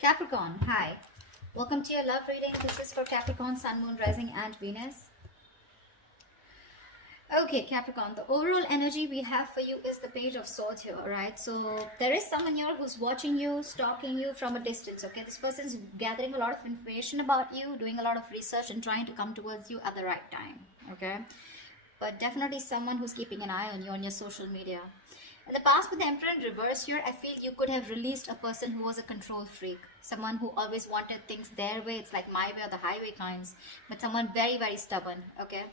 Capricorn, hi. Welcome to your love reading. This is for Capricorn, Sun, Moon, Rising, and Venus. Okay, Capricorn, the overall energy we have for you is the Page of Swords here, alright? So there is someone here who's watching you, stalking you from a distance, okay? This person's gathering a lot of information about you, doing a lot of research and trying to come towards you at the right time, okay? But definitely someone who's keeping an eye on you on your social media. In the past, with the Emperor in reverse here, I feel you could have released a person who was a control freak. Someone who always wanted things their way. It's like my way or the highway kinds. But someone very, very stubborn, okay?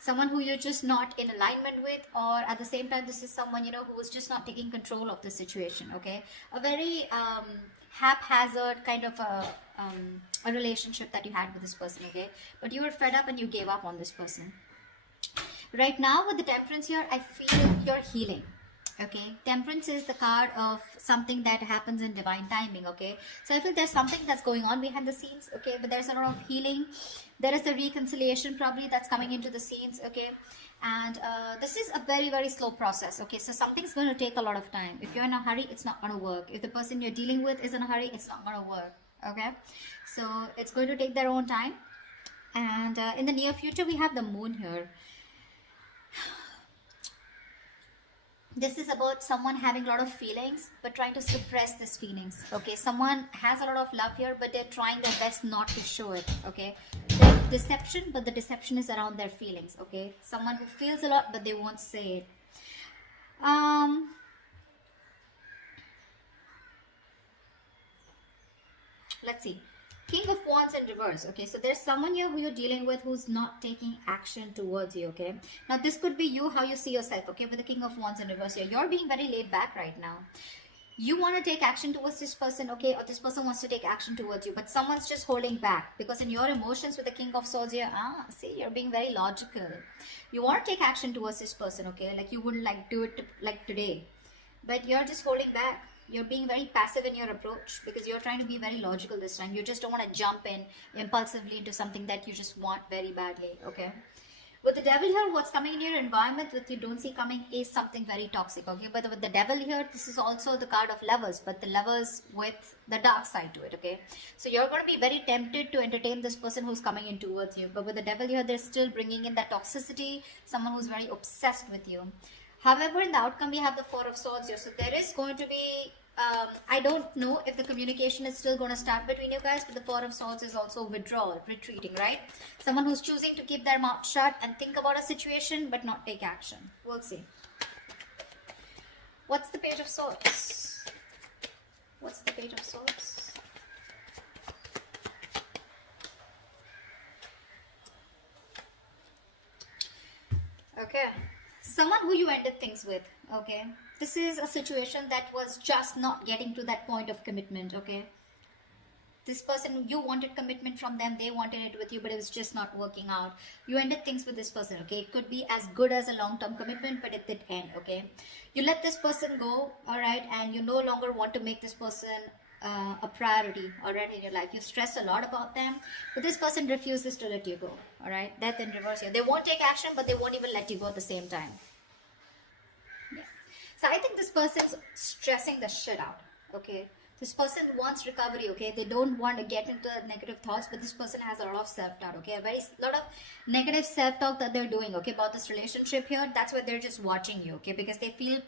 Someone who you're just not in alignment with, or at the same time, this is someone, you know, who was just not taking control of the situation, okay? A very haphazard kind of a relationship that you had with this person, okay? But you were fed up and you gave up on this person. Right now, with the Temperance here, I feel you're healing. Okay, Temperance is the card of something that happens in divine timing, okay? So I feel there's something that's going on behind the scenes, okay? But there's a lot of healing. There is a reconciliation probably that's coming into the scenes, okay? And this is a very, very slow process, okay? So something's going to take a lot of time. If you're in a hurry, it's not going to work. If the person you're dealing with is in a hurry, it's not going to work, okay? So it's going to take their own time. And in the near future, we have the Moon here. This is about someone having a lot of feelings but trying to suppress these feelings, okay? Someone has a lot of love here but they're trying their best not to show it, okay? There's deception, but the deception is around their feelings, okay? Someone who feels a lot but they won't say it. Let's see. King of Wands in reverse, okay? So there's someone here who you're dealing with who's not taking action towards you, okay? Now this could be you, how you see yourself, okay? With the King of Wands in reverse here, you're being very laid back right now. You want to take action towards this person, okay? Or this person wants to take action towards you, but someone's just holding back because in your emotions with the King of Swords here, see, you're being very logical. You want to take action towards this person, okay? Like you wouldn't like do it like today, but you're just holding back. You're being very passive in your approach because you're trying to be very logical this time. You just don't want to jump in impulsively into something that you just want very badly, okay? With the Devil here, what's coming in your environment that you don't see coming is something very toxic, okay? But with the Devil here, this is also the card of lovers, but the lovers with the dark side to it, okay? So you're going to be very tempted to entertain this person who's coming in towards you. But with the Devil here, they're still bringing in that toxicity, someone who's very obsessed with you. However, in the outcome, we have the Four of Swords here. So there is going to be I don't know if the communication is still going to start between you guys, but the Four of Swords is also withdrawal, retreating, right? Someone who's choosing to keep their mouth shut and think about a situation but not take action. We'll see. What's the Page of Swords? What's the Page of Swords? Okay. Someone who you ended things with, okay? This is a situation that was just not getting to that point of commitment, okay? This person, you wanted commitment from them, they wanted it with you, but it was just not working out. You ended things with this person, okay? It could be as good as a long-term commitment, but it did end, okay? You let this person go, all right? And you no longer want to make this person a priority, all right, in your life. You've stressed a lot about them, but this person refuses to let you go, all right? Death in reverse here. They won't take action, but they won't even let you go at the same time. Yeah. So I think this person's stressing the shit out, okay? This person wants recovery, okay? They don't want to get into negative thoughts, but this person has a lot of self-doubt, okay? A lot of negative self-talk that they're doing, okay, about this relationship here. That's why they're just watching you, okay? Because they feel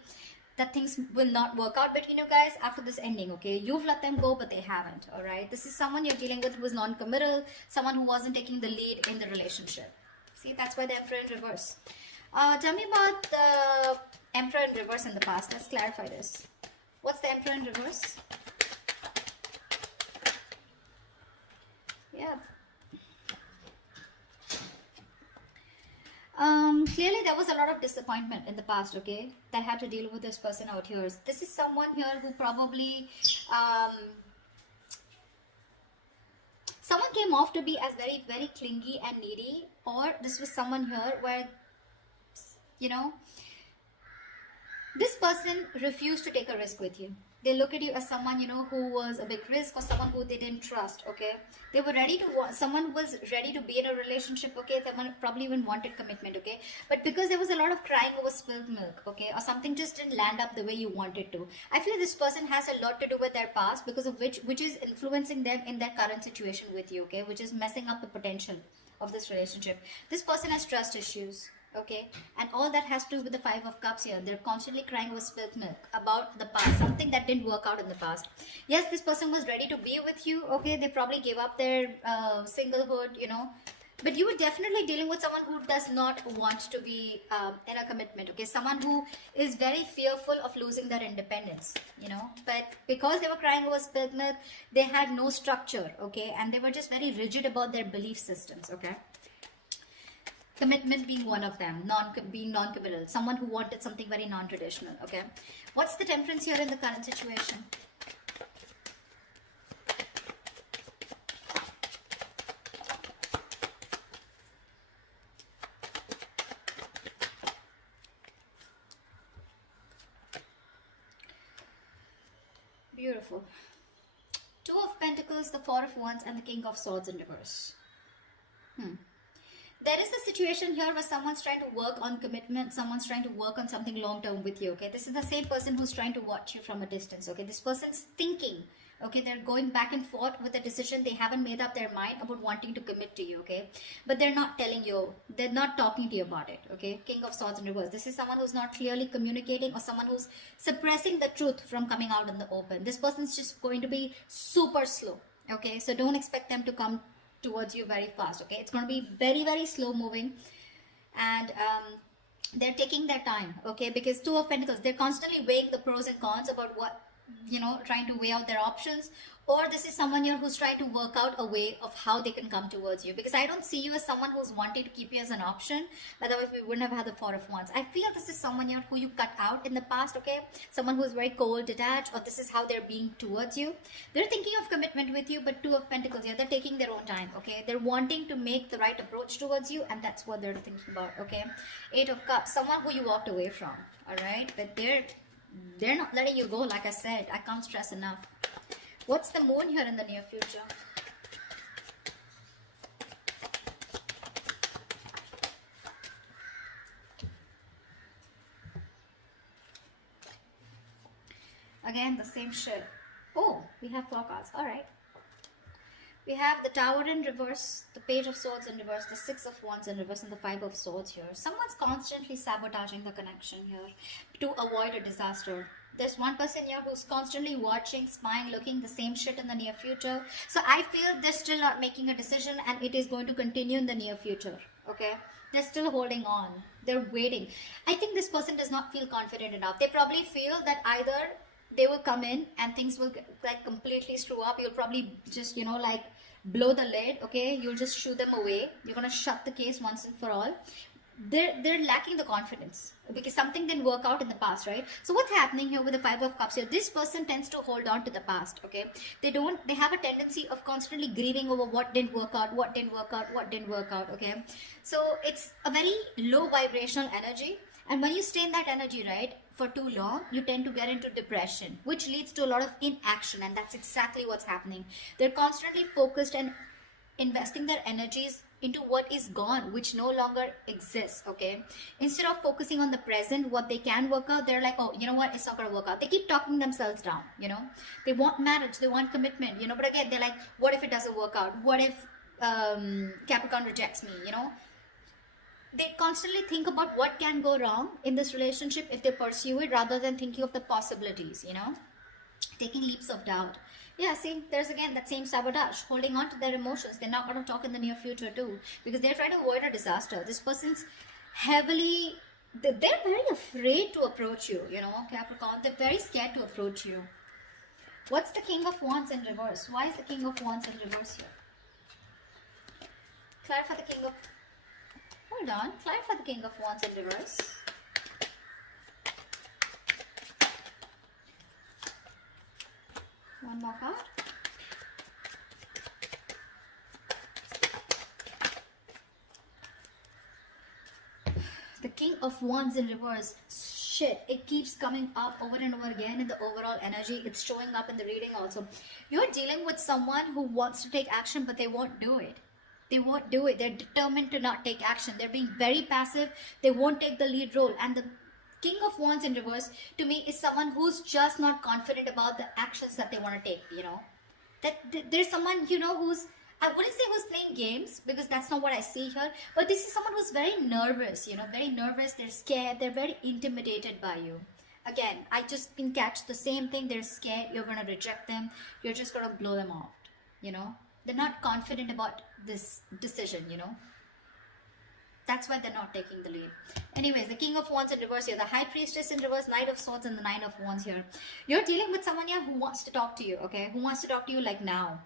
that things will not work out between you guys after this ending, okay? You've let them go, but they haven't, all right? This is someone you're dealing with who is non-committal, someone who wasn't taking the lead in the relationship. See, that's why the Emperor in reverse. Tell me about the Emperor in reverse in the past. Let's clarify this. What's the Emperor in reverse? Yeah. Clearly there was a lot of disappointment in the past, okay, that had to deal with this person out here. This is someone here who probably someone came off to be as very, very clingy and needy, or this was someone here where, you know, this person refused to take a risk with you, They look at you as someone, you know, who was a big risk, or someone who they didn't trust, okay? They were ready to, someone who was ready to be in a relationship, okay? Someone probably even wanted commitment, okay? But because there was a lot of crying over spilled milk, okay? Or something just didn't land up the way you wanted to. I feel this person has a lot to do with their past, because of which is influencing them in their current situation with you, okay? Which is messing up the potential of this relationship. This person has trust issues, okay, and all that has to do with the Five of Cups here. They're constantly crying over spilled milk about the past, something that didn't work out in the past. Yes, this person was ready to be with you, okay? They probably gave up their singlehood, you know, but you were definitely dealing with someone who does not want to be in a commitment, okay? Someone who is very fearful of losing their independence, you know, but because they were crying over spilled milk, they had no structure, okay, and they were just very rigid about their belief systems, okay? Commitment being one of them, being non-committal, someone who wanted something very non-traditional, okay? What's the Temperance here in the current situation? Beautiful. Two of Pentacles, the Four of Wands, and the King of Swords in reverse. There is a situation here where someone's trying to work on commitment, someone's trying to work on something long term with you, okay? This is the same person who's trying to watch you from a distance, okay? This person's thinking, okay? They're going back and forth with a decision. They haven't made up their mind about wanting to commit to you, okay? But they're not telling you, they're not talking to you about it, okay? King of Swords in reverse. This is someone who's not clearly communicating, or someone who's suppressing the truth from coming out in the open. This person's just going to be super slow, okay? So don't expect them to come towards you very fast, okay? It's going to be very, very slow moving, and they're taking their time, okay? Because Two of Pentacles, they're constantly weighing the pros and cons about what, you know, trying to weigh out their options. Or this is someone here who's trying to work out a way of how they can come towards you, because I don't see you as someone who's wanting to keep you as an option. Otherwise we wouldn't have had the Four of Wands. I feel this is someone here who you cut out in the past, okay? Someone who's very cold, detached, or this is how they're being towards you. They're thinking of commitment with you, but Two of Pentacles here, they're taking their own time, okay? They're wanting to make the right approach towards you, and that's what they're thinking about, okay? Eight of Cups, someone who you walked away from, all right? But they're not letting you go. Like I said, I can't stress enough. What's the Moon here in the near future? Again, the same shit. Oh, we have four cards. All right. We have the Tower in reverse, the Page of Swords in reverse, the Six of Wands in reverse, and the Five of Swords here. Someone's constantly sabotaging the connection here to avoid a disaster. There's one person here who's constantly watching, spying, looking the same shit in the near future. So I feel they're still not making a decision, and it is going to continue in the near future, okay? They're still holding on. They're waiting. I think this person does not feel confident enough. They probably feel that either they will come in and things will like completely screw up. You'll probably just, you know, like blow the lid, okay? You'll just shoo them away. You're going to shut the case once and for all. They're lacking the confidence because something didn't work out in the past, right? So what's happening here with the Five of Cups here? This person tends to hold on to the past, okay? They have a tendency of constantly grieving over what didn't work out, what didn't work out, what didn't work out, okay? So it's a very low vibrational energy. And when you stay in that energy, right, for too long, you tend to get into depression, which leads to a lot of inaction. And that's exactly what's happening. They're constantly focused and investing their energies into what is gone, which no longer exists, okay? Instead of focusing on the present, what they can work out, they're like, oh, you know what, it's not gonna work out. They keep talking themselves down, you know? They want marriage, they want commitment, you know? But again, they're like, what if it doesn't work out? What if Capricorn rejects me, you know? They constantly think about what can go wrong in this relationship if they pursue it, rather than thinking of the possibilities, you know? Taking leaps of doubt. Yeah, see, there's again that same sabotage, holding on to their emotions. They're not going to talk in the near future too, because they're trying to avoid a disaster. This person's heavily, they're very afraid to approach you, you know, Capricorn. They're very scared to approach you. What's the King of Wands in reverse? Why is the King of Wands in reverse here? Clarify the King of... Hold on. Clarify the King of Wands in reverse. One more card. The King of Wands in reverse. shit, it keeps coming up over and over again in the overall energy. It's showing up in the reading also. You're dealing with someone who wants to take action, but they won't do it. They won't do it. They're determined to not take action. They're being very passive. They won't take the lead role. And the King of Wands in reverse to me is someone who's just not confident about the actions that they want to take, you know. There's someone, you know, who's, I wouldn't say who's playing games, because that's not what I see here, but this is someone who's very nervous, you know, very nervous. They're scared. They're very intimidated by you. Again, I just can catch the same thing. They're scared. You're going to reject them. You're just going to blow them out, you know. They're not confident about this decision, you know. That's why they're not taking the lead. Anyways, the King of Wands in reverse here, the High Priestess in reverse, Knight of Swords, and the Nine of Wands here. You're dealing with someone here who wants to talk to you, okay? Who wants to talk to you like now.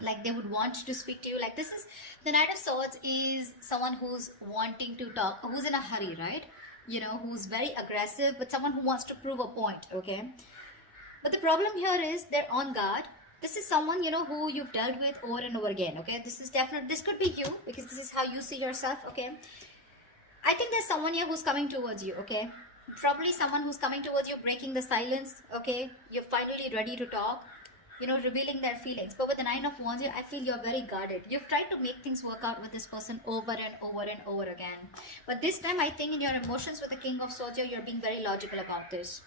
Like they would want to speak to you. Like this is, the Knight of Swords is someone who's wanting to talk, who's in a hurry, right? You know, who's very aggressive, but someone who wants to prove a point, okay? But the problem here is they're on guard. This is someone, you know, who you've dealt with over and over again, okay? This is definitely, this could be you, because this is how you see yourself, okay? I think there's someone here who's coming towards you, okay? Probably someone who's coming towards you, breaking the silence, okay? You're finally ready to talk, you know, revealing their feelings. But with the Nine of Wands here, I feel you're very guarded. You've tried to make things work out with this person over and over and over again. But this time, I think in your emotions with the King of Swords here, you're being very logical about this.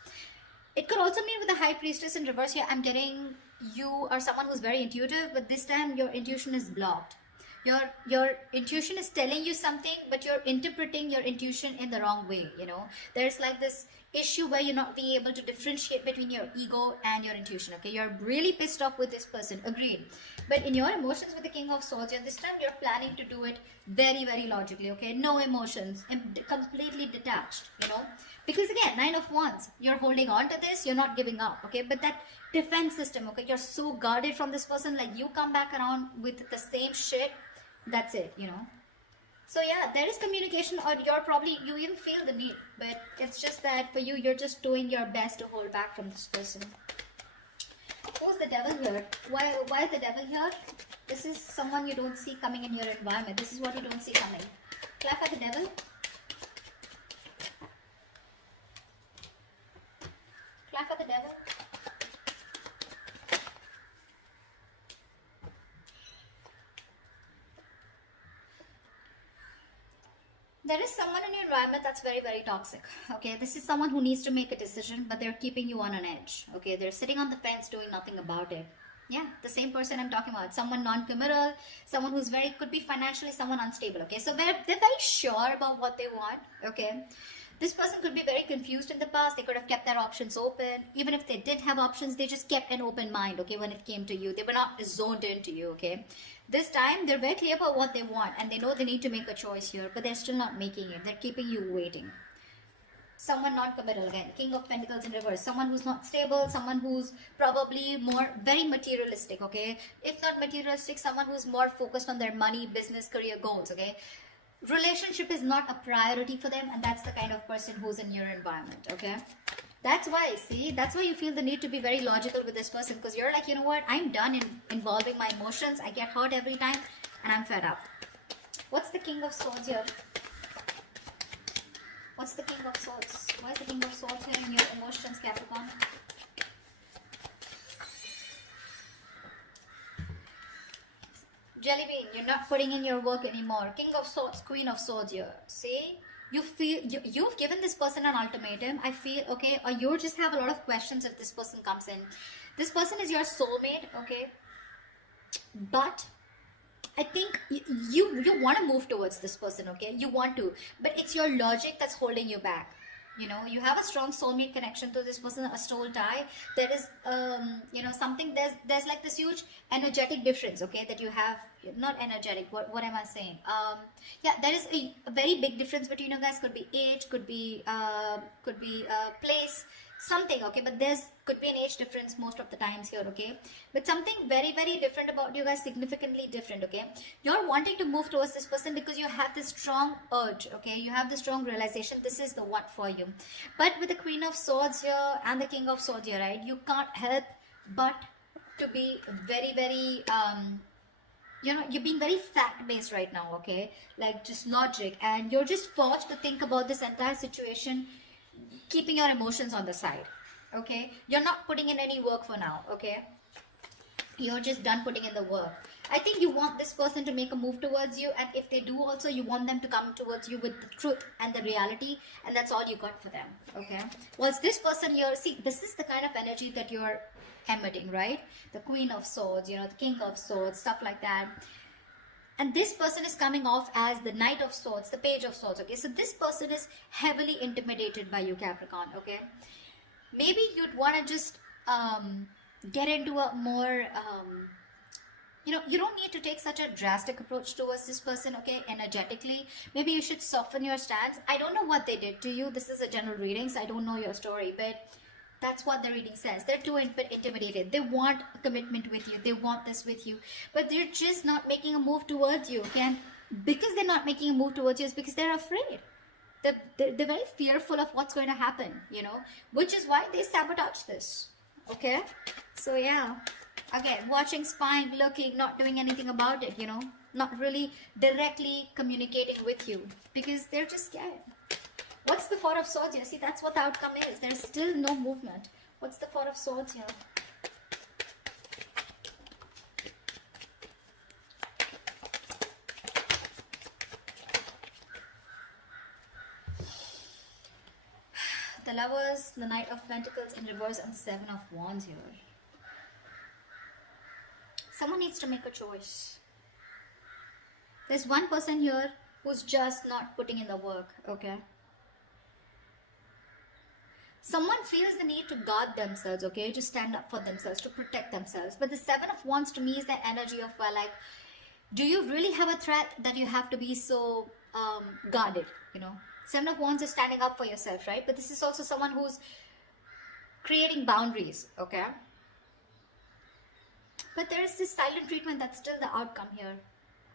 It could also mean with the High Priestess in reverse here, I'm getting you are someone who's very intuitive, but this time your intuition is blocked. Your intuition is telling you something, but you're interpreting your intuition in the wrong way, you know. There's like this issue where you're not being able to differentiate between your ego and your intuition, okay? You're really pissed off with this person, agreed. But in your emotions with the King of Swords, and this time you're planning to do it very, very logically, okay? No emotions, completely detached, you know. Because again, Nine of Wands, you're holding on to this, you're not giving up, okay? But that defense system, okay, you're so guarded from this person, like you come back around with the same shit, that's it, you know. So yeah, there is communication, or you even feel the need, but it's just that for you, you're just doing your best to hold back from this person. Who's the Devil here? Why is the Devil here? This is someone you don't see coming in your environment. This is what you don't see coming. Clap at the Devil. Clap at the Devil. There is someone in your environment that's very, very toxic, okay? This is someone who needs to make a decision, but they're keeping you on an edge, okay? They're sitting on the fence doing nothing about it. Yeah, the same person I'm talking about. Someone non-committal, someone who's could be financially someone unstable, okay? So they're very sure about what they want, okay? This person could be very confused in the past. They could have kept their options open. Even if they did have options, they just kept an open mind, okay, when it came to you. They were not zoned into you, okay? This time, they're very clear about what they want, and they know they need to make a choice here, but they're still not making it. They're keeping you waiting. Someone non-committal again. King of Pentacles in reverse. Someone who's not stable. Someone who's probably very materialistic, okay? If not materialistic, someone who's more focused on their money, business, career goals, okay? Relationship is not a priority for them, and that's the kind of person who's in your environment, okay? That's why, see, that's why you feel the need to be very logical with this person, because you're like, you know what, I'm done involving my emotions. I get hurt every time, and I'm fed up. What's the King of Swords here? What's the King of Swords? Why is the King of Swords here in your emotions, Capricorn? Jelly bean, you're not putting in your work anymore. King of Swords, Queen of Swords here. See? You feel, you've given this person an ultimatum, I feel, okay? Or you just have a lot of questions if this person comes in. This person is your soulmate, okay? But I think you want to move towards this person, okay? You want to. But it's your logic that's holding you back. You know, you have a strong soulmate connection to this person, a soul tie. There is, you know, something, there's like this huge energetic difference, okay, that you have. Not energetic, what am I saying? Yeah, there is a very big difference between you guys. Could be age, could be place, something, okay, but could be an age difference most of the times here, okay, but something very, very different about you guys, significantly different, okay. You're wanting to move towards this person because you have this strong urge, okay, you have this strong realization this is the one for you. But with the Queen of Swords here and the King of Swords here, right, you can't help but to be very, very you know, you're being very fact-based right now, okay, like just logic, and you're just forced to think about this entire situation keeping your emotions on the side. Okay, you're not putting in any work for now. Okay, you're just done putting in the work. I think you want this person to make a move towards you, and if they do also, you want them to come towards you with the truth and the reality, and that's all you got for them. Okay, well, this person here, see, this is the kind of energy that you're emitting, right? The Queen of Swords, you know, the King of Swords, stuff like that. And this person is coming off as the Knight of Swords, the Page of Swords. Okay, so this person is heavily intimidated by you, Capricorn. Okay, maybe you'd want to just get into a more you know, you don't need to take such a drastic approach towards this person. Okay, energetically, maybe you should soften your stance. I don't know what they did to you. This is a general reading, so I don't know your story, but that's what the reading says. They're too intimidated. They want a commitment with you. They want this with you, but they're just not making a move towards you. Okay, and because they're not making a move towards you is because they're afraid. They're very fearful of what's going to happen, you know, which is why they sabotage this. Okay, so yeah, again, watching, spying, looking, not doing anything about it, you know, not really directly communicating with you because they're just scared. What's the Four of Swords here? See, that's what the outcome is. There's still no movement. What's the Four of Swords here? The Lovers, the Knight of Pentacles in reverse, and the Seven of Wands here. Someone needs to make a choice. There's one person here who's just not putting in the work, okay? Someone feels the need to guard themselves, okay? To stand up for themselves, to protect themselves. But the Seven of Wands to me is the energy of, well, like, do you really have a threat that you have to be so guarded, you know? Seven of Wands is standing up for yourself, right? But this is also someone who's creating boundaries, okay? But there is this silent treatment that's still the outcome here.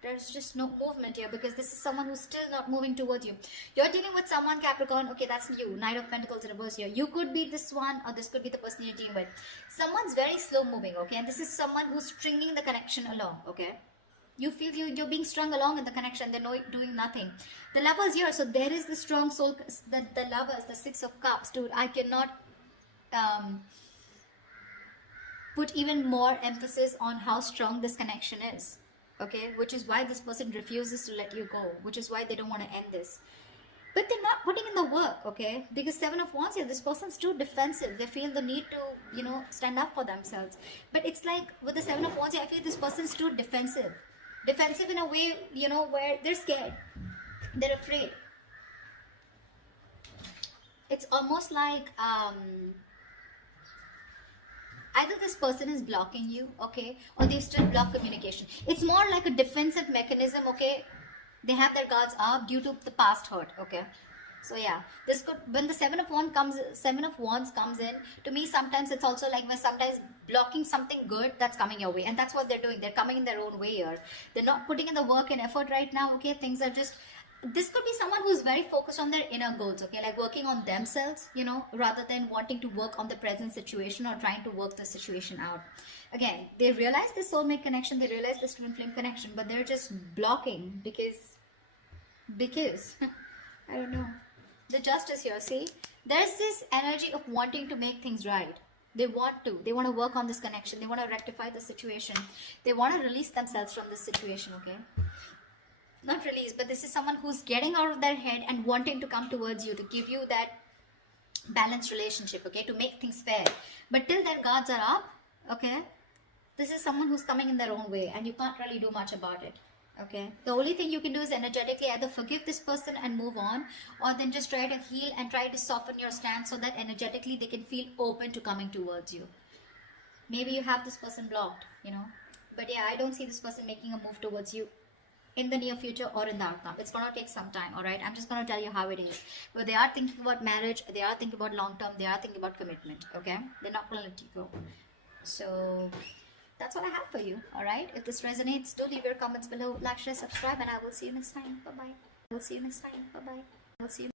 There's just no movement here because this is someone who's still not moving towards you. You're dealing with someone, Capricorn. Okay, that's you. Knight of Pentacles in reverse here. You could be this one, or this could be the person you're dealing with. Someone's very slow moving, okay? And this is someone who's stringing the connection along, okay? You feel you're being strung along in the connection. They're doing nothing. The Lovers here. So there is the strong soul, the Lovers, the Six of Cups. Dude, I cannot put even more emphasis on how strong this connection is. Okay, which is why this person refuses to let you go, which is why they don't want to end this. But they're not putting in the work, okay? Because Seven of Wands here, this person's too defensive. They feel the need to, you know, stand up for themselves. But it's like with the Seven of Wands here, I feel this person's too defensive. Defensive in a way, you know, where they're scared. They're afraid. It's almost like either this person is blocking you, okay, or they still block communication. It's more like a defensive mechanism, okay. They have their guards up due to the past hurt, okay. So yeah, this could, when the Seven of Wands comes in, to me sometimes it's also like we're sometimes blocking something good that's coming your way, and that's what they're doing. They're coming in their own way here. They're not putting in the work and effort right now, okay. Things are just, this could be someone who's very focused on their inner goals, okay, like working on themselves, you know, rather than wanting to work on the present situation or trying to work the situation out. Again, they realize this soulmate connection, they realize this twin flame connection, but they're just blocking because I don't know. The Justice here, see, there's this energy of wanting to make things right. They want to work on this connection. They want to rectify the situation. They want to release themselves from this situation, okay. Not release, but this is someone who's getting out of their head and wanting to come towards you to give you that balanced relationship, okay, to make things fair. But till their guards are up, okay, this is someone who's coming in their own way and you can't really do much about it, okay. The only thing you can do is energetically either forgive this person and move on, or then just try to heal and try to soften your stance so that energetically they can feel open to coming towards you. Maybe you have this person blocked, you know, but yeah, I don't see this person making a move towards you in the near future or in the outcome. It's going to take some time, all right? I'm just going to tell you how it is. But they are thinking about marriage, they are thinking about long term, they are thinking about commitment, okay? They're not going to let you go. So that's what I have for you, all right? If this resonates, do leave your comments below, like, share, subscribe, and I will see you next time. Bye-bye. I will see you next time. Bye-bye. I will see you